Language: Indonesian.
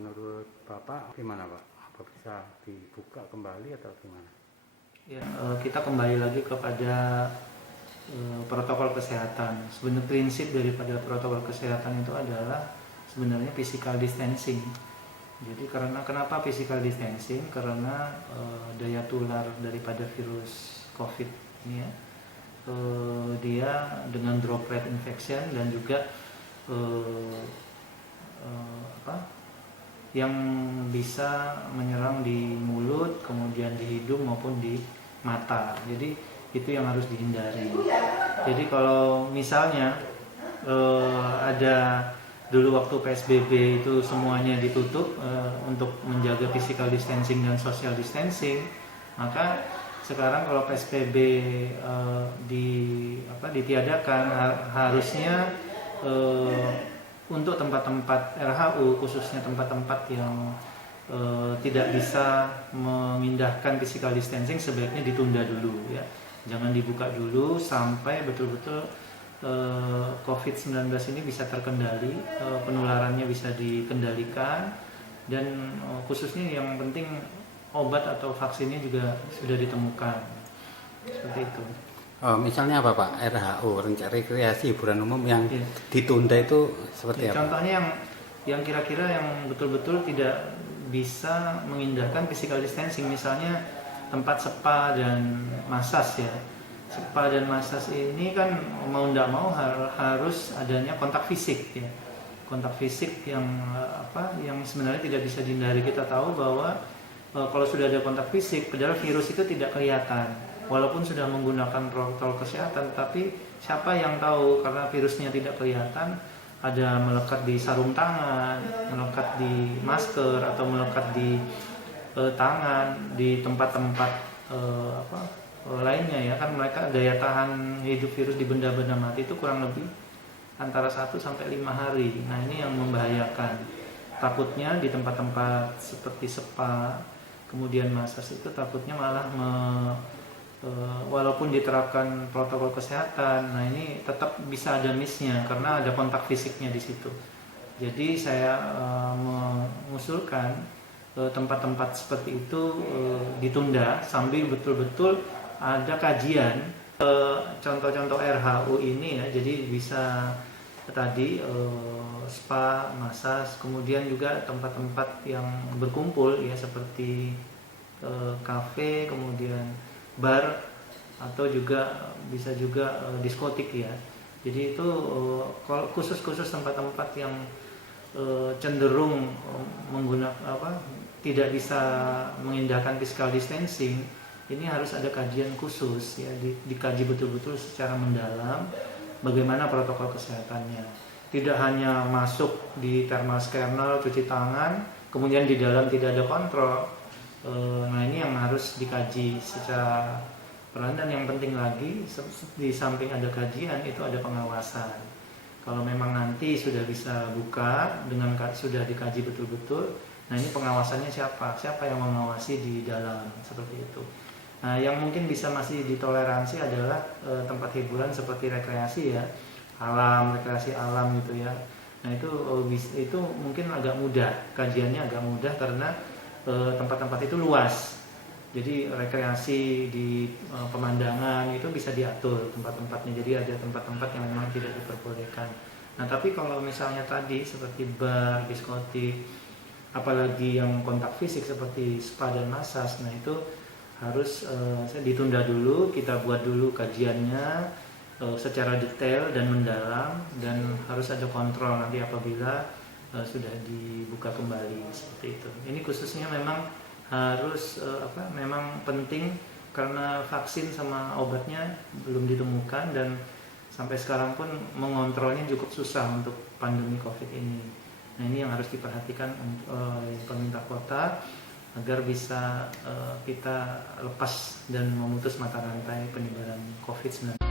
menurut Bapak gimana Pak? Apa bisa dibuka kembali atau gimana? Ya, kita kembali lagi kepada protokol kesehatan. Sebenarnya prinsip daripada protokol kesehatan itu adalah sebenarnya physical distancing. Jadi kenapa physical distancing? Karena daya tular daripada virus COVID ini ya, dia dengan droplet infection dan juga yang bisa menyerang di mulut, kemudian di hidung maupun di mata. Jadi itu yang harus dihindari. Jadi kalau misalnya ada dulu waktu PSBB itu semuanya ditutup untuk menjaga physical distancing dan social distancing, maka sekarang kalau PSBB ditiadakan, harusnya untuk tempat-tempat RHU, khususnya tempat-tempat yang tidak bisa memindahkan physical distancing, sebaiknya ditunda dulu ya. Jangan dibuka dulu sampai betul-betul COVID-19 ini bisa terkendali, penularannya bisa dikendalikan, dan khususnya yang penting obat atau vaksinnya juga sudah ditemukan. Seperti itu. Misalnya apa Pak? RHU, rekreasi hiburan umum yang ditunda itu seperti apa? Contohnya yang kira-kira yang betul-betul tidak bisa mengindahkan physical distancing, misalnya tempat spa dan massage ya. Spa dan massage ini kan mau tidak mau harus adanya kontak fisik ya. Kontak fisik yang sebenarnya tidak bisa dihindari. Kita tahu bahwa kalau sudah ada kontak fisik, padahal virus itu tidak kelihatan. Walaupun sudah menggunakan protokol kesehatan, tapi siapa yang tahu, karena virusnya tidak kelihatan, ada melekat di sarung tangan, melekat di masker, atau melekat di tangan, di tempat-tempat lainnya ya, kan mereka daya tahan hidup virus di benda-benda mati itu kurang lebih antara 1 sampai 5 hari. Nah, ini yang membahayakan. Takutnya di tempat-tempat seperti spa, kemudian massage itu takutnya malah walaupun diterapkan protokol kesehatan, nah ini tetap bisa ada miss-nya karena ada kontak fisiknya di situ. Jadi saya mengusulkan tempat-tempat seperti itu ditunda sambil betul-betul ada kajian contoh-contoh RHU ini ya. Jadi bisa tadi spa, massage, kemudian juga tempat-tempat yang berkumpul ya seperti kafe, kemudian bar, atau juga bisa juga diskotik ya. Jadi itu khusus tempat-tempat yang cenderung menggunakan tidak bisa mengindahkan physical distancing, ini harus ada kajian khusus ya, dikaji betul-betul secara mendalam bagaimana protokol kesehatannya. Tidak hanya masuk di thermal scanner, cuci tangan, kemudian di dalam tidak ada kontrol. Nah, ini yang harus dikaji secara pelan, dan yang penting lagi di samping ada kajian itu ada pengawasan. Kalau memang nanti sudah bisa buka dengan sudah dikaji betul-betul, nah ini pengawasannya siapa yang mengawasi di dalam, seperti itu. Nah, yang mungkin bisa masih ditoleransi adalah tempat hiburan seperti rekreasi ya, rekreasi alam gitu ya. Nah, itu mungkin agak mudah, kajiannya agak mudah karena tempat-tempat itu luas. Jadi rekreasi di pemandangan itu bisa diatur tempat-tempatnya. Jadi ada tempat-tempat yang memang tidak diperbolehkan. Nah, tapi kalau misalnya tadi seperti bar, diskotik, apalagi yang kontak fisik seperti spa dan massage, nah itu harus ditunda dulu. Kita buat dulu kajiannya secara detail dan mendalam, dan harus ada kontrol nanti apabila sudah dibuka kembali, seperti itu. Ini khususnya memang harus memang penting karena vaksin sama obatnya belum ditemukan, dan sampai sekarang pun mengontrolnya cukup susah untuk pandemi COVID ini. Nah, ini yang harus diperhatikan oleh pemerintah kota agar bisa kita lepas dan memutus mata rantai penyebaran COVID-19.